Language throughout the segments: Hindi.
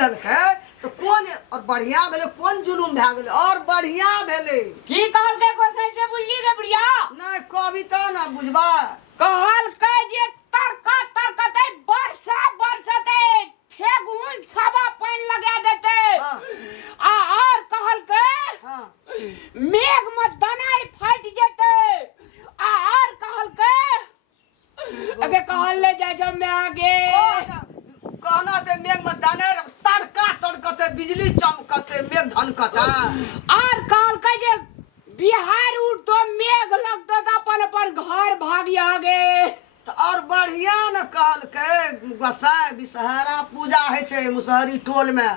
देलकै तो कौन और बढ़िया भेले कौन जुलुम भए गेले और बढ़िया भेले की कहलकै गोसाई से बुझली गे बुढ़िया नहीं कविता ना बुझबा कहलकै जे तड़का तड़कते बरसा बरसते ठेगुन छबा पानी लगा देते आ और कहलकै मेघ में दनार फट जेते आ और कहलकै अगे कहल ले जाय जो मैं आगे कहना ते मेघ में दाने तड़का तड़कते बिजली चमकते मेघ धनकता और कहलकै जे बिहार उठ तो मेघ लगतो त अपन अपन घर भागी आगे तो और बढ़िया न कहलकै गोसाई विषहरा पूजा है छे मुसहरी टोल में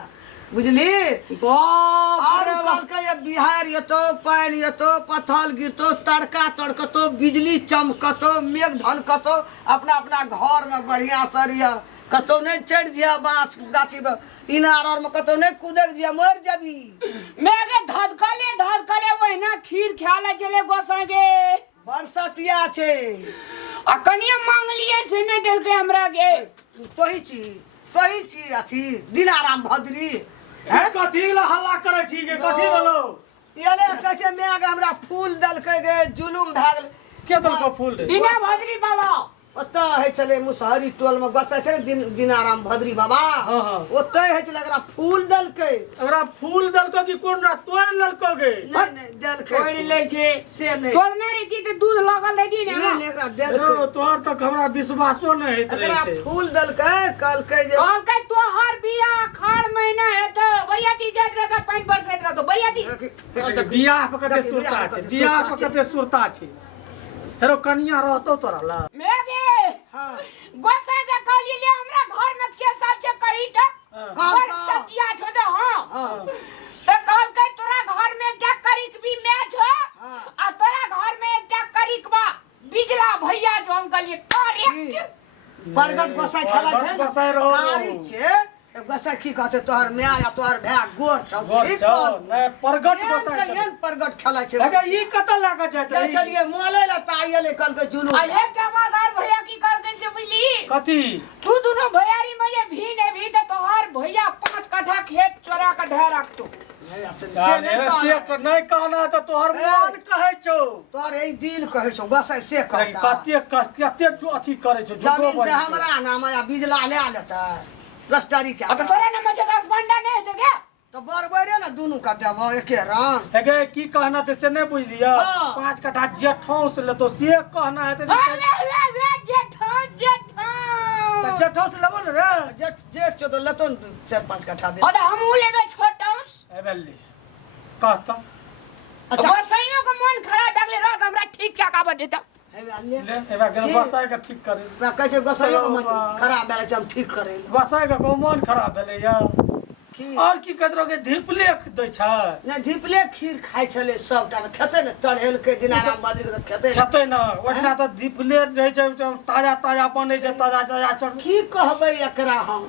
बुझली और कहलकै ये बिहार येतो पानी येतो पत्थर गिरतो तड़का तड़कतो बिजली चमकतो मेघ धनकतो अपना अपना घर में बढ़िया सरिया कतो नहीं चढ़ जिया बांस गाछी में इनार और में कतो नहीं कूदक जिया मर जाबी मेघे धधकले वहिना खीर खाले चले गोसाई गे बरसा पिया छे आ कनिया मांगलिए से ने देलकै हमरा गे तोही छी अथी दिनाराम भद्री हैं कथी ला हल्ला करे छी गे कथी बोलो येले कहै छै मेघ हमरा फूल देलकै गे जुलुम भए गेल के देलको फूल दे दिना भद्री बाबा ओतऽ है चले मुसहरी टोल में गोसाई छै दिनाराम भद्री बाबा ओतऽ है चले एकरा फूल देलकै एकरा फूल देलको कि कोन रा तोड़ लेलको गे नहीं देलकै तोड़ ले छे से नहीं तोड़ना रही त दूध लगल रही ना नहीं एकरा देलकै तोहर तक हमरा विश्वासो नहीं होइत रहे एकरा छै फूल देलकै कहलकै जे कहलकै तोहर बिया खाड़ महीना हेत बरियाती जात रह त पानी बरसैत रह तो बरियाती बियाह पे कते सुरता छै बियाह पे कते सुरता छै हेरो कनिया रहतो तोरा ला मेघे हां गोसाई के कहली ले हमरा घर में के सब छै कही त घर सतिया छो त हां त कहलकै तोरा घर में क्या करिक भी मैच हो आ तोरा घर में क्या करिक बा बिजला भैया जो हम कहली करेक्ट बरगद गोसाई खेला छै गोसाई रहो कारी छै गोसाई की कहते तोहर माय या तोहर भाय गोर छ ठीक गोर कह नहीं प्रगट गोसाई छै केहन प्रगट खेला छै लगा ई कत लागा जात चल चलिए मोले ला ताइले कल के जुलूम अरे जमादार भैया की करके से बुझली कथी तू दोनों भैयारी में ये भी ने भी त तोहर भैया 5 कट्ठा खेत चोरा के ढे रखतो नहीं कहना तो तोहर मन कहे छौ तोहर ए दिल कहे छौ गोसाई से कहता कते अथी करे छौ जमीन से हमरा नाम या बिजला ले लेता रस्तारी के अब तोरा नाम छै 10 बंडा नहीं है क्या तो बरबरे ना दोनों का देबो एके रंग हेगे की कहना ते से नहीं बुझ लिया 5 कट्ठा जेठौस ले तो से कहना है जेठौस लेबो न रे जेठ छ तो लतन 4-5 कट्ठा दे अरे हम लेबे छोटौस एबेली कहता अच्छा गोसाइयों का मन खराब भगले रह हमरा ठीक क्या काबा देता ले एबा गेल बसाई का ठीक करे मैं कहे छै गोसाई के मन खराब भेल छै हम ठीक करे बसाई का मन खराब भेले या और की कहत रहो के धिपले दै छै ना धिपले खीर खाइ छले सबटा खेते न चढ़ेल के दिनाराम बादी के खेते खेते न ओठना त धिपले रहे छै ताजा ताजा बनै छै ताजा ताजा चढ़ की कहबै एकरा हम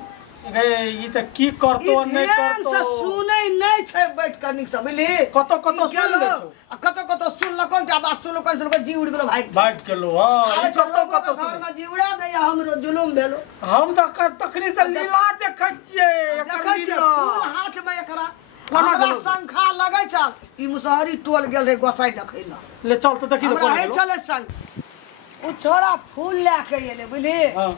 गे ई त की करतो नहीं करतो से सुनै नहीं छै बैठ कर निक सब बुझली कतो कतो सुन ले आ कतो सुनलको ज्यादा सुनलको जी उड़ गेलो भाग गेलो हां कतो कतो घर में जी उड़ा दे हमरो जुलुम भेलो हम त तखनी से लीला देखै छियै देखै छियै फूल हाथ में एकरा हमरा संखा लगै छ ई मुसहरी टोल गेल रे गोसाई देखै ल ले चल त देखि हमरा है चले संग उ छोरा फूल लेके एले बुझली हां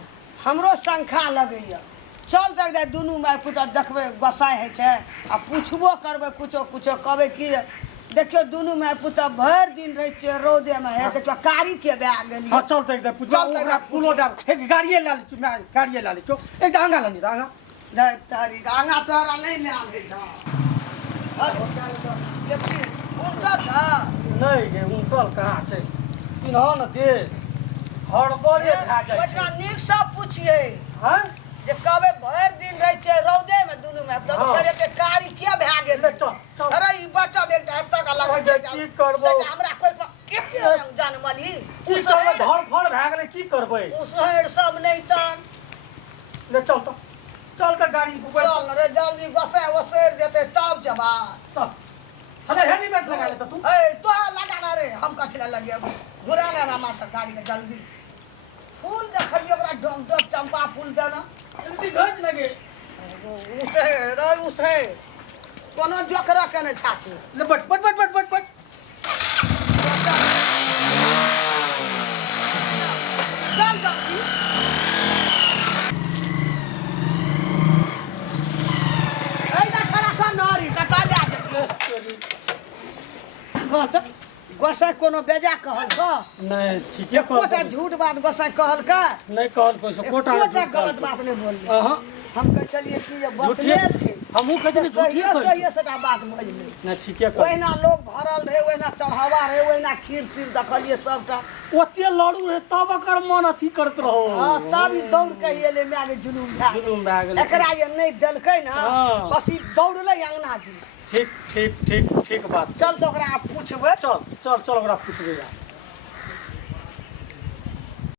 हमरो संखा लगैया चल तक दे दुनू माय पुता देखबै गोसाई है छै आ पूछबो करबै कुछो कहबै की देखियो दुनू माय पुता भर दिन रह छै रौदे में है देखियो कारी के बे गेली हां चल तक दे पूछो ओकरा फूलो डाल एक गाड़िए ला ले मैं गाड़िए ला ले चो एक आंगा लानी आंगा दे तारी आंगा तोरा नहीं ले आले छ देखी उल्टा छ नहीं गे उंटल कहां छै इन्हो न दे हड़बड़े खा जाय छै बच्चा नीक से पूछिए हां जे कहबै भर दिन रह छै रौदे में दुनू में तब करे के कारी के भे गेल चल अरे ई बच्चा बेटा हत्ता का लगे छै की करबो हमरा कोई एके रंग जानमली ई सब धड़ फड़ भए गेलै की करबै उसहर सब नहीं तन ले चल त गाड़ी ऊपर चल रे जल्दी गोसाई ओसर देते तब जबा चल अरे हेलमेट लगा ले तू ए तो लगाना रे हम कथि लगे घुराना ना मार गाड़ी के जल्दी फूल देखियो ओकरा डम चंपा फूल देना जल्दी भेज लगे उसे रे उसे कोनो जोकरा कने छाती ले but but but but but but चल जल्दी ऐदा खड़ा सा नारी कटा ले जतियो कहत गोसाई कोनो बेजा कहल का नहीं ठीक है कोटा झूठ बात गोसाई कहल का नहीं कहल कोई कोटा कोटा गलत बात नहीं बोल हां हम कह चलिए कि ये बतलेल छै हमहू कहते नहीं सही झूठी सही सटा बात बोल नहीं ठीक है ओहिना लोग भरल रहे ओहिना चढ़ावा रहे ओहिना खीर पीर देखलिए सबटा ओते लड़ू है तब कर मन अथी करत रहो हां तब ई दौड़ के एले में आगे जुलूम भए जुलूम भए गेल एकरा ये नहीं देलकै ना हाँ। बस ई दौड़ले अंगना जी ठीक ठीक ठीक ठीक बात चल तो ओकरा पूछबै चल चल चल ओकरा पूछबे यार